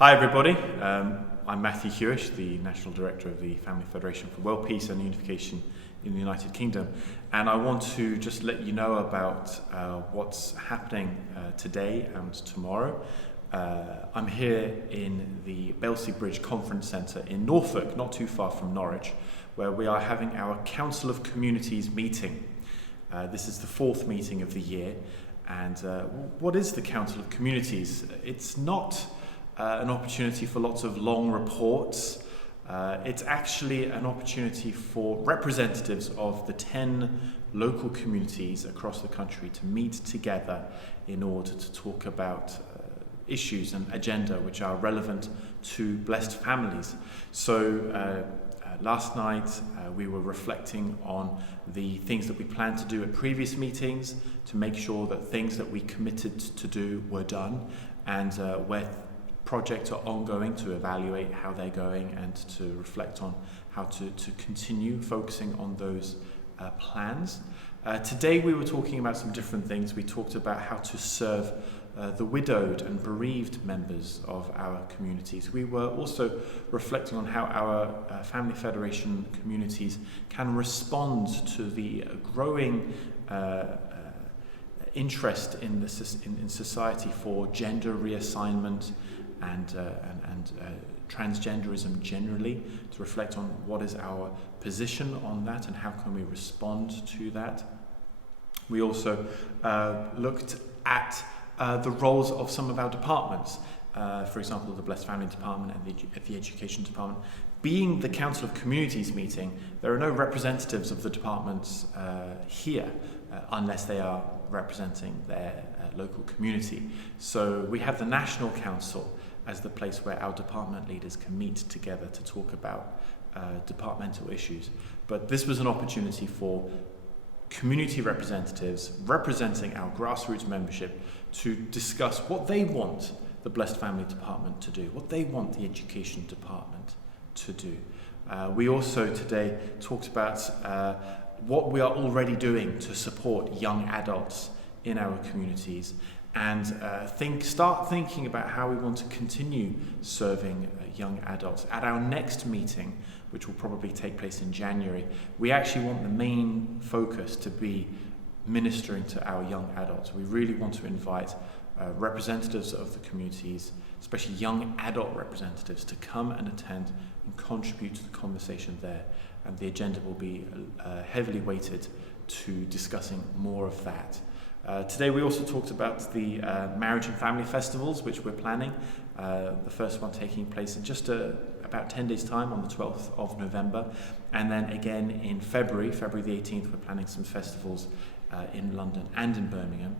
Hi everybody, I'm Matthew Hewish, the National Director of the Family Federation for World Peace and Unification in the United Kingdom, and I want to just let you know about what's happening today and tomorrow. I'm here in the Belsey Bridge Conference Centre in Norfolk, not too far from Norwich, where we are having our Council of Communities meeting. This is the fourth meeting of the year, and what is the Council of Communities? It's not an opportunity for lots of long reports. It's actually an opportunity for representatives of the 10 local communities across the country to meet together in order to talk about issues and agenda which are relevant to blessed families. So last night we were reflecting on the things that we planned to do at previous meetings to make sure that things that we committed to do were done, and where projects are ongoing, to evaluate how they're going and to reflect on how to continue focusing on those plans. Today we were talking about some different things. We talked about how to serve the widowed and bereaved members of our communities. We were also reflecting on how our Family Federation communities can respond to the growing interest in society for gender reassignment and transgenderism generally, to reflect on what is our position on that and how can we respond to that. We also looked at the roles of some of our departments, for example the Blessed Family Department and the Education Department. Being the Council of Communities meeting, there are no representatives of the departments here unless they are representing their local community. So we have the National Council as the place where our department leaders can meet together to talk about departmental issues. But this was an opportunity for community representatives representing our grassroots membership to discuss what they want the Blessed Family Department to do, what they want the Education Department to do. We also today talked about what we are already doing to support young adults in our communities, and start thinking about how we want to continue serving young adults. At our next meeting, which will probably take place in January, we actually want the main focus to be ministering to our young adults. We really want to invite representatives of the communities, especially young adult representatives, to come and attend and contribute to the conversation there. And the agenda will be heavily weighted to discussing more of that. Today we also talked about the Marriage and Family Festivals, which we're planning. The first one taking place in just about 10 days' time on the 12th of November. And then again in February the 18th, we're planning some festivals in London and in Birmingham.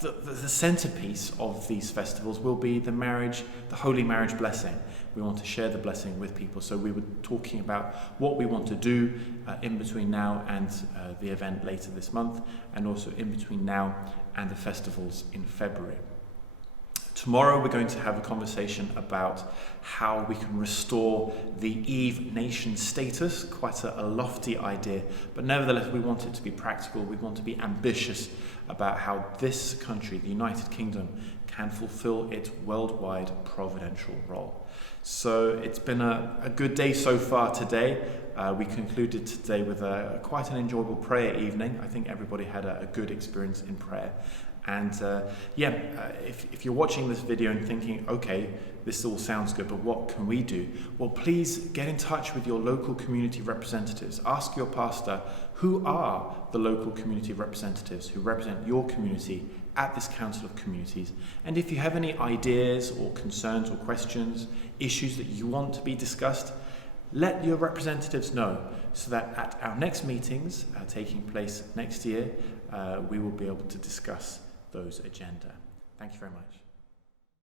The centerpiece of these festivals will be the Holy Marriage Blessing. We want to share the blessing with people. So we were talking about what we want to do in between now and the event later this month, and also in between now and the festivals in February. Tomorrow we're going to have a conversation about how we can restore the Eve nation status, quite a lofty idea, but nevertheless we want it to be practical. We want to be ambitious about how this country, the United Kingdom, can fulfill its worldwide providential role. So it's been a good day so far today. We concluded today with quite an enjoyable prayer evening. I think everybody had a good experience in prayer. And if you're watching this video and thinking, okay, this all sounds good, but what can we do? Well, please get in touch with your local community representatives. Ask your pastor, who are the local community representatives who represent your community at this Council of Communities? And if you have any ideas or concerns or questions, issues that you want to be discussed, let your representatives know, so that at our next meetings taking place next year, we will be able to discuss those agenda. Thank you very much.